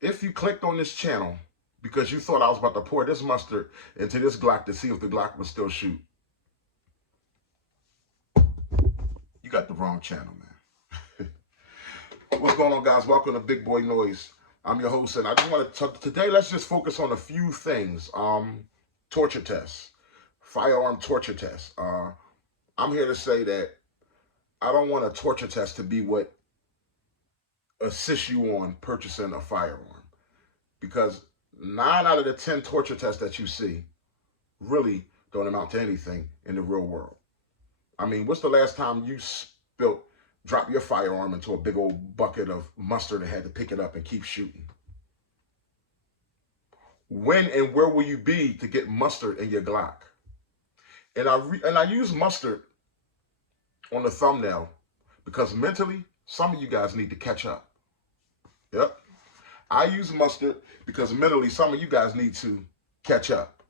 If you clicked on this channel because you thought I was about to pour this mustard into this Glock to see if the Glock would still shoot, you got the wrong channel, man. What's going on, guys? Welcome to Big Boy Noise. I'm your host, and I just want to talk today. Let's just focus on a few things. Torture tests, firearm torture tests. I'm here to say that I don't want a torture test to be what assists you on purchasing a firearm, because 9 out of the 10 torture tests that you see really don't amount to anything in the real world. I mean, what's the last time you drop your firearm into a big old bucket of mustard and had to pick it up and keep shooting? When and where will you be to get mustard in your Glock? And I use mustard on the thumbnail because mentally, some of you guys need to catch up. Yep. I use mustard because mentally, some of you guys need to catch up.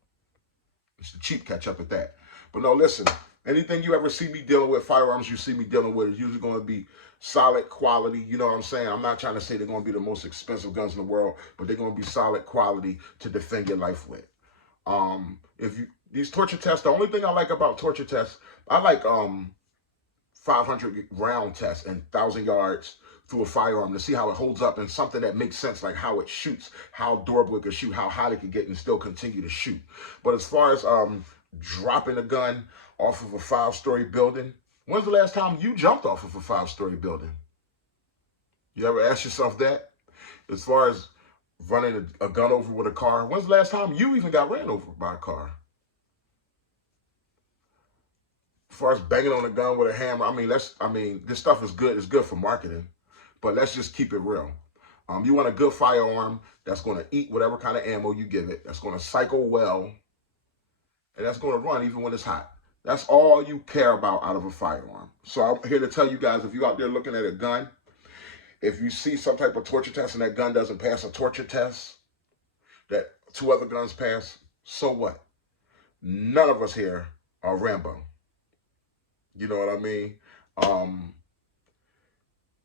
It's the cheap catch up at that. But no, listen, anything you ever see me dealing with, firearms you see me dealing with, is usually going to be solid quality. You know what I'm saying? I'm not trying to say they're going to be the most expensive guns in the world, but they're going to be solid quality to defend your life with. These torture tests, the only thing I like about torture tests, I like 500 round tests and 1,000 yards through a firearm to see how it holds up and something that makes sense, like how it shoots, how durable it can shoot, how hot it can get and still continue to shoot. But as far as dropping a gun off of a 5-story building, when's the last time you jumped off of a 5-story building? You ever ask yourself that? As far as running a gun over with a car, when's the last time you even got ran over by a car? As far as banging on a gun with a hammer, this stuff is good. It's good for marketing, but let's just keep it real. You want a good firearm that's going to eat whatever kind of ammo you give it, that's going to cycle well, and that's going to run even when it's hot. That's all you care about out of a firearm. So I'm here to tell you guys, if you're out there looking at a gun, if you see some type of torture test and that gun doesn't pass a torture test that 2 other guns pass, so what? None of us here are Rambo. You know what I mean?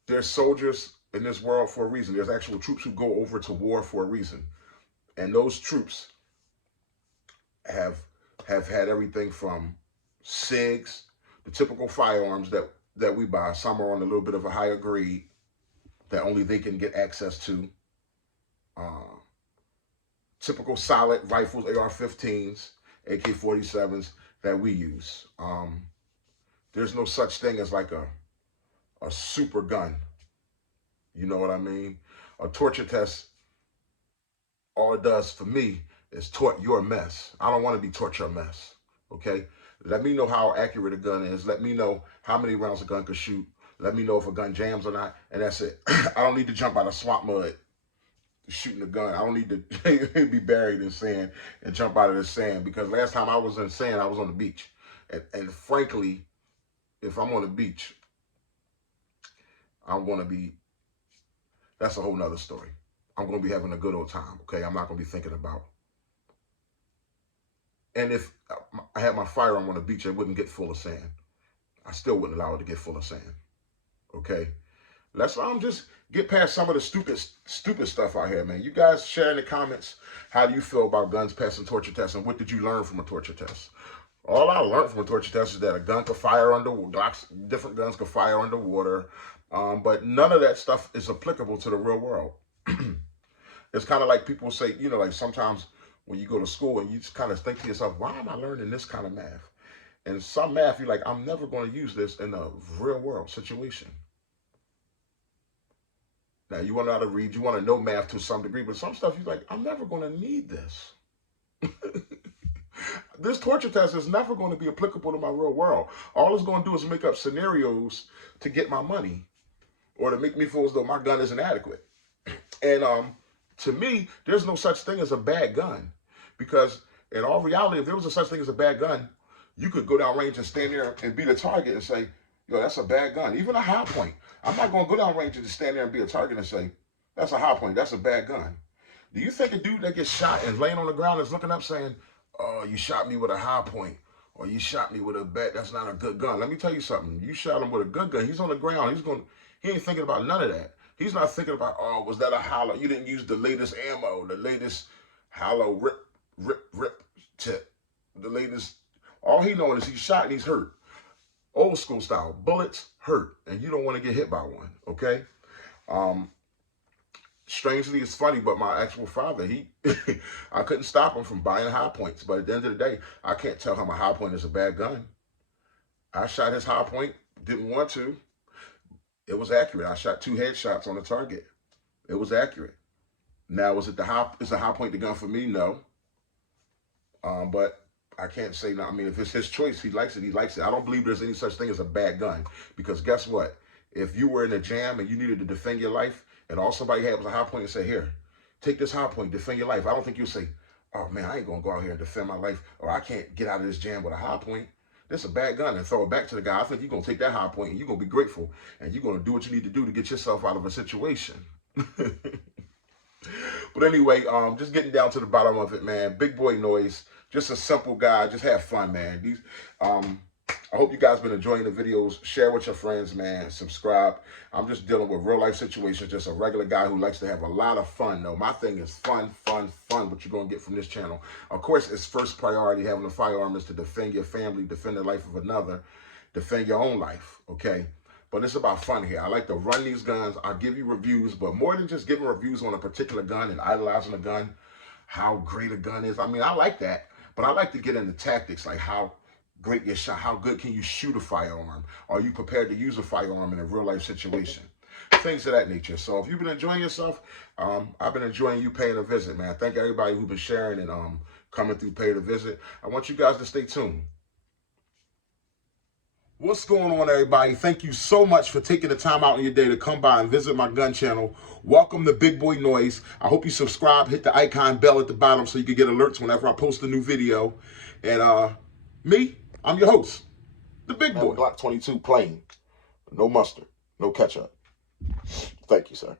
There's soldiers in this world for a reason. There's actual troops who go over to war for a reason. And those troops have had everything from SIGs, the typical firearms that we buy. Some are on a little bit of a higher grade that only they can get access to. Typical solid rifles, AR-15s, AK-47s that we use. There's no such thing as like a super gun. You know what I mean? A torture test, all it does for me is tort your mess. I don't want to be taught your mess. Okay? Let me know how accurate a gun is. Let me know how many rounds a gun could shoot. Let me know if a gun jams or not. And that's it. I don't need to jump out of swamp mud shooting a gun. I don't need to be buried in sand and jump out of the sand, because last time I was in sand, I was on the beach. And frankly, if I'm on the beach, that's a whole nother story. I'm going to be having a good old time, okay? I'm not going to be thinking about. And if I had my firearm on the beach, it wouldn't get full of sand. I still wouldn't allow it to get full of sand, okay? Let's just get past some of the stupid stuff out here, man. You guys share in the comments, how do you feel about guns passing torture tests, and what did you learn from a torture test? All I learned from a torture test is that a gun could fire underwater, different guns could fire underwater, but none of that stuff is applicable to the real world. It's kind of like people say, you know, like sometimes when you go to school and you just kind of think to yourself, why am I learning this kind of math? And some math, you're like, I'm never going to use this in a real world situation. Now, you want to know how to read, you want to know math to some degree, but some stuff you're like, I'm never going to need this. This torture test is never going to be applicable to my real world. All it's going to do is make up scenarios to get my money or to make me feel as though my gun is inadequate. And to me, there's no such thing as a bad gun, because in all reality, if there was a such thing as a bad gun, you could go down range and stand there and be the target and say, yo, that's a bad gun. Even a high point. I'm not going to go down range and just stand there and be a target and say, that's a high point, that's a bad gun. Do you think a dude that gets shot and laying on the ground is looking up saying, oh, you shot me with a high point, or you shot me with a bat, that's not a good gun? Let me tell you something. You shot him with a good gun. He's on the ground. He ain't thinking about none of that. He's not thinking about, oh, was that a hollow? You didn't use the latest ammo, the latest hollow rip tip, the latest. All he knowing is he's shot and he's hurt. Old school style, bullets hurt, and you don't want to get hit by one, okay? Strangely, it's funny, but my actual father, I couldn't stop him from buying High Points, but at the end of the day, I can't tell him a High Point is a bad gun. I shot his High Point, didn't want to. It was accurate. I shot 2 headshots on the target. It was accurate. Now, is a High Point the gun for me? No. But I can't say no. I mean, if it's his choice, he likes it, he likes it. I don't believe there's any such thing as a bad gun, because guess what? If you were in a jam and you needed to defend your life, and all somebody had was a High Point and say, here, take this High Point, defend your life. I don't think you'll say, oh man, I ain't gonna go out here and defend my life, or I can't get out of this jam with a High Point. This is a bad gun, and throw it back to the guy. I think you're gonna take that High Point and you're gonna be grateful, and you're gonna do what you need to do to get yourself out of a situation. But anyway, just getting down to the bottom of it, man. Big Boy Noise, just a simple guy. Just have fun, man. I hope you guys been enjoying the videos. Share with your friends, man. Subscribe. I'm just dealing with real life situations. Just a regular guy who likes to have a lot of fun, though. My thing is fun, fun, fun. What you're going to get from this channel. Of course, it's first priority. Having a firearm is to defend your family, defend the life of another, defend your own life, okay? But it's about fun here. I like to run these guns. I'll give you reviews, but more than just giving reviews on a particular gun and idolizing a gun, how great a gun is. I mean, I like that, but I like to get into tactics, like how great your shot, how good can you shoot a firearm? Are you prepared to use a firearm in a real life situation? Things of that nature. So if you've been enjoying yourself, I've been enjoying you paying a visit, man. Thank everybody who's been sharing and coming through paying a visit. I want you guys to stay tuned. What's going on, everybody? Thank you so much for taking the time out in your day to come by and visit my gun channel. Welcome to Big Boy Noise. I hope you subscribe, hit the icon bell at the bottom so you can get alerts whenever I post a new video. And I'm your host, the Big Boy. Glock 22 plain, no mustard, no ketchup. Thank you, sir.